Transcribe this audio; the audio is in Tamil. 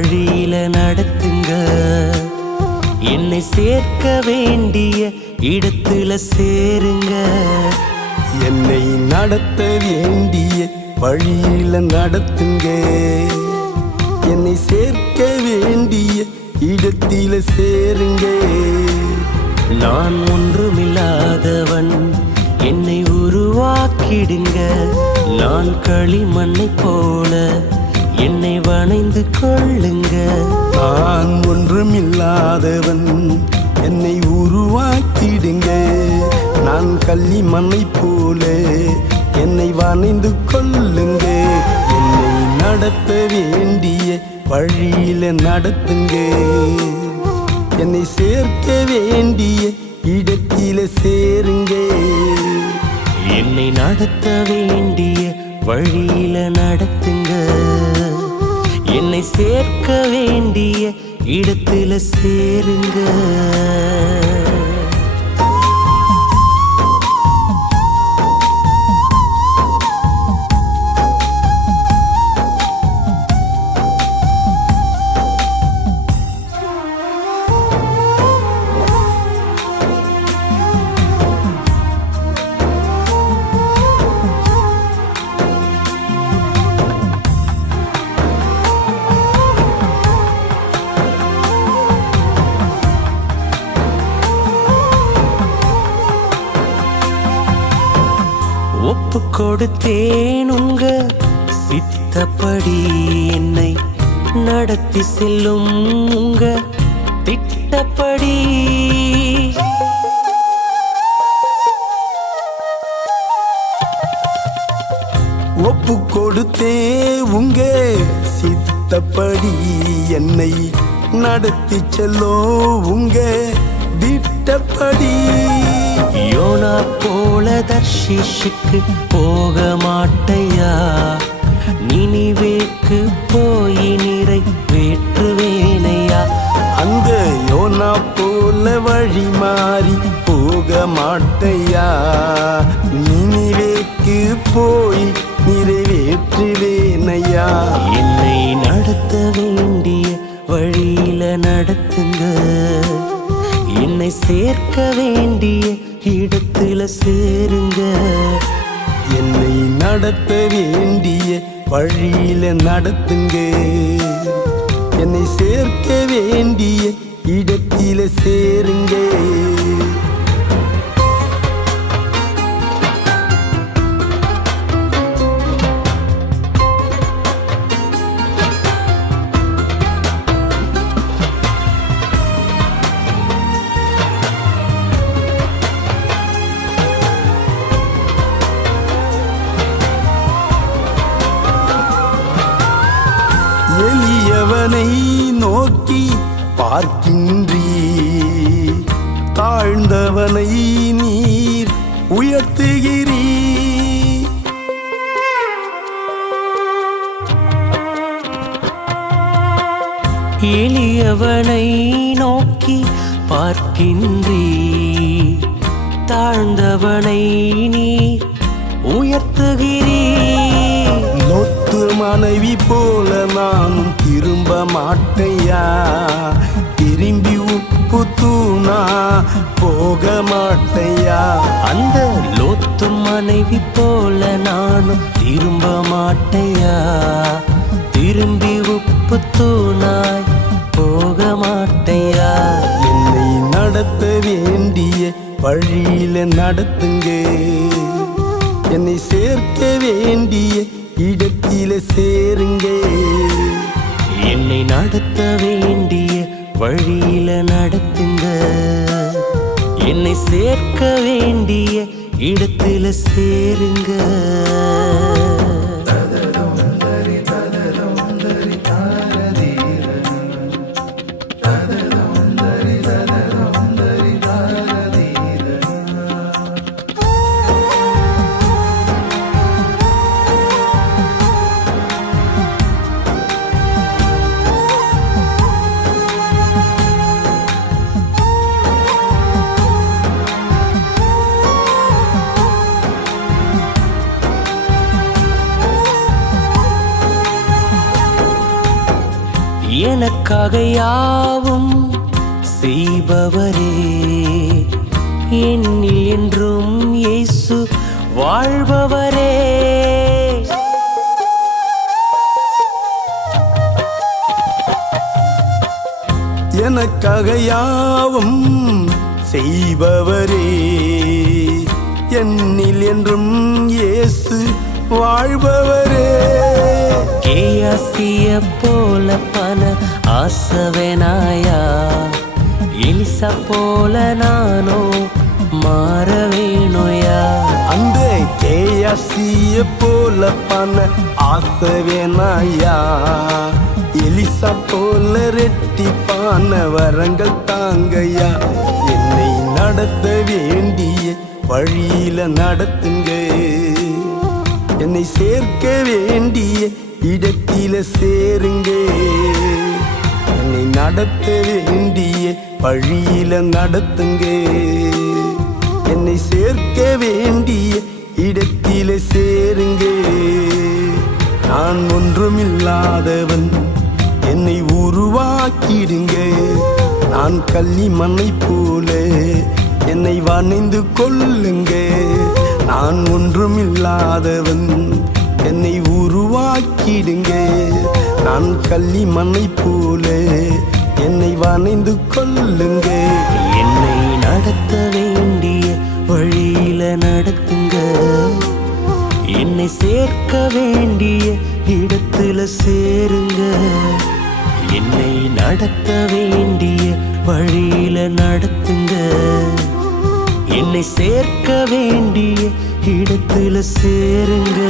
வழியில நடத்துங்க. என்னை சேர்க்க வேண்டிய இடத்துல சேருங்க. என்னை நடத்த வேண்டிய வழியில நடத்துங்க. என்னை சேர்க்க வேண்டிய இடத்தில சேருங்க. நான் ஒன்றுமில்லாதவன். என்னை உருவாக்கிடுங்க. நான் களிமண்ணை போல என்னை வணைந்து கொள்ளுங்க. நான் ஒன்றுமில்லாதவன். என்னை உருவாக்கிடுங்க. நான் கள்ளி மண்ணை போல என்னை வணைந்து கொள்ளுங்க. என்னை நடத்த வேண்டிய வழியில நடத்துங்க. என்னை சேர்க்க வேண்டிய இடத்தில சேருங்க. என்னை நடத்த வேண்டிய வழியில நடத்துங்க. என்னை சேர்க்க வேண்டிய இடத்துல சேருங்க. ஒப்பு கொடுத்தேன் உங்க சித்தப்படி என்னை நடத்தி செல்லும் உங்க திட்டப்படி. ஒப்பு கொடுத்தே உங்க சித்தப்படி என்னை நடத்தி செல்லோ உங்க திட்டப்படி யோனா போல தர்ஷிஷுக்கு போக மாட்டையா நினைவேக்கு போய் நிறை வேற்றுவேனையா? அந்த யோனா போல வழி மாறி போக மாட்டையா நினைவேக்கு போய் நிறைவேற்றுவேனையா என்னை நடத்த வேண்டிய வழியில நடத்துங்க என்னை சேர்க்க வேண்டிய இடத்துல சேருங்க. என்னை நடத்த வேண்டிய வழியில நடத்துங்க. என்னை சேர்க்க வேண்டிய இடத்தில சேருங்க. எளியவனை நோக்கி பார்க்கின்றீ தாழ்ந்தவனை நீர் உயர்த்துகிறீ எளியவனை நோக்கி பார்க்கின்றீ தாழ்ந்தவனை நீ உயர்த்துகிறீ லொத்து மனைவி திரும்ப மாட்டையா திரும்பி உப்பு தூணா? போக மாட்டையா அந்த லோத்து மனைவி போல நானும் திரும்ப மாட்டையா திரும்பி உப்பு தூணாய் போக மாட்டையா என்னை நடத்த வேண்டிய வழியில நடத்துங்க. என்னை சேர்க்க வேண்டிய இடத்தில சேருங்க. என்னை நடத்த வேண்டிய வழியில நடத்துங்க. என்னை சேர்க்க வேண்டிய இடத்துல சேருங்க. எனக்காக யாவும் செய்பவரே. என்னில் என்றும் இயேசு வாழ்பவரே. எனக்காக யாவும் செய்பவரே. என்னில் என்றும் இயேசு வாழ்பவரே. கேயாசிய போல பண ஆசவனாயா எலிசா போல நானோ மாற வேணுயா? அந்த கேயாசிய போல பண ஆசவேனாயா எலிசா போல ரெட்டிப்பான வரங்கள் தாங்கய்யா என்னை நடத்த வேண்டிய வழியில நடத்துங்க. என்னை சேர்க்க வேண்டிய இடத்தில சேருங்க. என்னை நடத்த வேண்டிய வழியில நடத்துங்க. என்னை சேர்க்க வேண்டிய இடத்தில சேருங்க. நான் ஒன்றுமில்லாதவன். என்னை உருவாக்கிடுங்க. நான் கள்ளி மண்ணை போல என்னை வணைந்து கொள்ளுங்க. நான் ஒன்றுமில்லாதவன். என்னை உருவாக்கிடுங்க. நான் கள்ளி மண்ணை போல என்னை வணைந்து கொள்ளுங்க. என்னை நடத்த வேண்டிய வழியில நடத்துங்க. என்னை சேர்க்க வேண்டிய இடத்துல சேருங்க. என்னை நடத்த வேண்டிய வழியில நடத்துங்க. என்னை சேர்க்க வேண்டிய இடத்துல சேருங்க.